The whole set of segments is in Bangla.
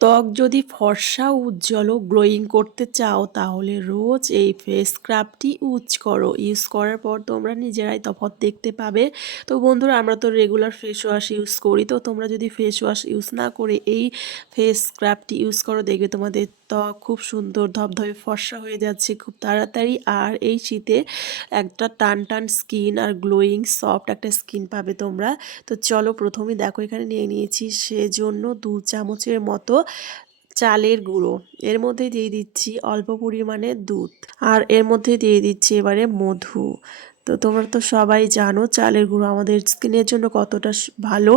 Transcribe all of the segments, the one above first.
ত্বক যদি ফর্সা উজ্জ্বল ও গ্লোয়িং করতে চাও তাহলে রোজ এই ফেস স্ক্রাবটি ইউজ করার পর তোমরা নিজেরাই তফাৎ দেখতে পাবে। তো বন্ধুরা, আমরা তো রেগুলার ফেস ওয়াশ ইউজ করি, তো তোমরা যদি ফেস ওয়াশ ইউজ না করে এই ফেস স্ক্রাবটি ইউজ করো, দেখবে তোমাদের ত্বক খুব সুন্দর ধবধবে ফর্সা হয়ে যাচ্ছে খুব তাড়াতাড়ি। আর এই শীতে একটা টান টান স্কিন আর গ্লোয়িং সফট একটা স্কিন পাবে তোমরা। তো চলো, প্রথমেই দেখো এখানে নিয়ে নিয়েছি সেজন্য 2 চামচের মতো চালের গুঁড়ো। এর মধ্যে দিয়ে দিচ্ছি অল্প পরিমাণে দুধ, আর এর মধ্যে দিয়ে দিচ্ছি এবারে মধু। তো তোমরা তো সবাই জানো চালের গুঁড়ো আমাদের স্কিনের জন্য কতটা ভালো।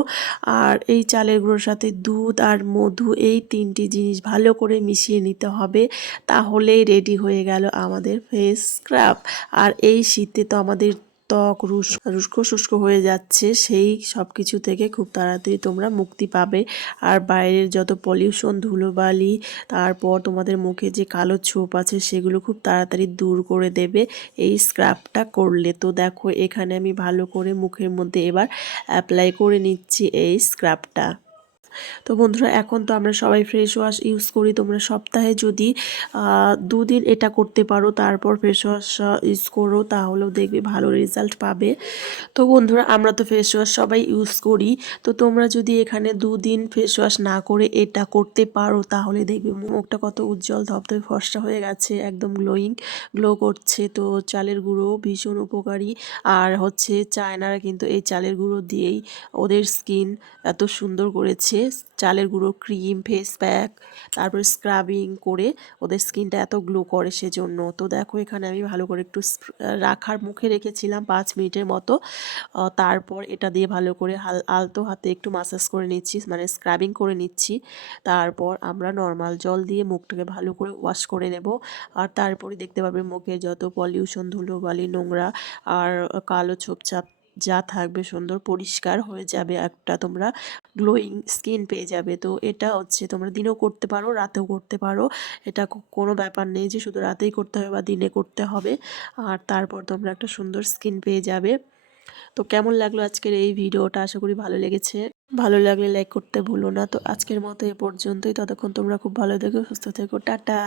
আর এই চালের গুঁড়োর সাথে দুধ আর মধু, এই তিনটি জিনিস ভালো করে মিশিয়ে নিতে হবে, তাহলেই রেডি হয়ে গেল আমাদের ফেস স্ক্রাব। আর এই শীতে তো আমাদের ত্বক শুষ্ক শুষ্ক হয়ে যাচ্ছে, সেই সব কিছু থেকে খুব তাড়াতাড়ি তোমরা মুক্তি পাবে। আর বাইরের যত পলিউশন, ধুলোবালি, তারপর তোমাদের মুখে যে কালো ছোপ আছে সেগুলো খুব তাড়াতাড়ি দূর করে দেবে এই স্ক্রাবটা করলে। তো দেখো এখানে আমি ভালো করে মুখের মধ্যে এবার অ্যাপ্লাই করে নিচ্ছি এই স্ক্রাবটা। তো বন্ধুরা, এখন তো আমরা সবাই ফেস ওয়াশ ইউজ করি, তোমরা সপ্তাহে যদি 2 দিন এটা করতে পারো, তারপর ফেস ওয়াশ ইউজ করো, তাহলেও দেখবে ভালো রেজাল্ট পাবে। তো বন্ধুরা, আমরা তো ফেস ওয়াশ সবাই ইউজ করি, তো তোমরা যদি এখানে 2 দিন ফেস ওয়াশ না করে এটা করতে পারো, তাহলে দেখবে মুখটা কত উজ্জ্বল ধবধবে ফর্সা হয়ে গেছে, একদম গ্লো করছে। তো চালের গুঁড়ো ভীষণ উপকারী। আর হচ্ছে চায়নারা কিন্তু এই চালের গুঁড়ো দিয়েই ওদের স্কিন এত সুন্দর করেছে। চালের গুঁড়ো ক্রিম, ফেস প্যাক, তারপরে স্ক্রাবিং করে ওদের স্কিনটা এত গ্লো করে সেজন্য। তো দেখো এখানে আমি ভালো করে একটু রাখার মুখে রেখেছিলাম 5 মিনিটের মতো। তারপর এটা দিয়ে ভালো করে আলতো হাতে একটু মাসাজ করে নিচ্ছি, মানে স্ক্রাবিং করে নিচ্ছি। তারপর আমরা নর্মাল জল দিয়ে মুখটাকে ভালো করে ওয়াশ করে নেব। আর তারপরে দেখতে পাবে মুখে যত পলিউশন, ধুলোবালি, নোংরা আর কালো ছোপছাপ যা থাকবে সুন্দর পরিষ্কার হয়ে যাবে, একটা তোমরা গ্লোয়িং স্কিন পেয়ে যাবে। তো এটা হচ্ছে তোমরা দিনেও করতে পারো, রাতেও করতে পারো, এটা কোনো ব্যাপার নেই যে শুধু রাতেই করতে হবে বা দিনে করতে হবে। আর তারপর তোমরা একটা সুন্দর স্কিন পেয়ে যাবে। তো কেমন লাগলো আজকের এই ভিডিওটা? আশা করি ভালো লেগেছে। ভালো লাগলে লাইক করতে ভুলো না। তো আজকের মতো এ পর্যন্তই। ততক্ষণ তোমরা খুব ভালো থেকো, সুস্থ থেকো, টাটা।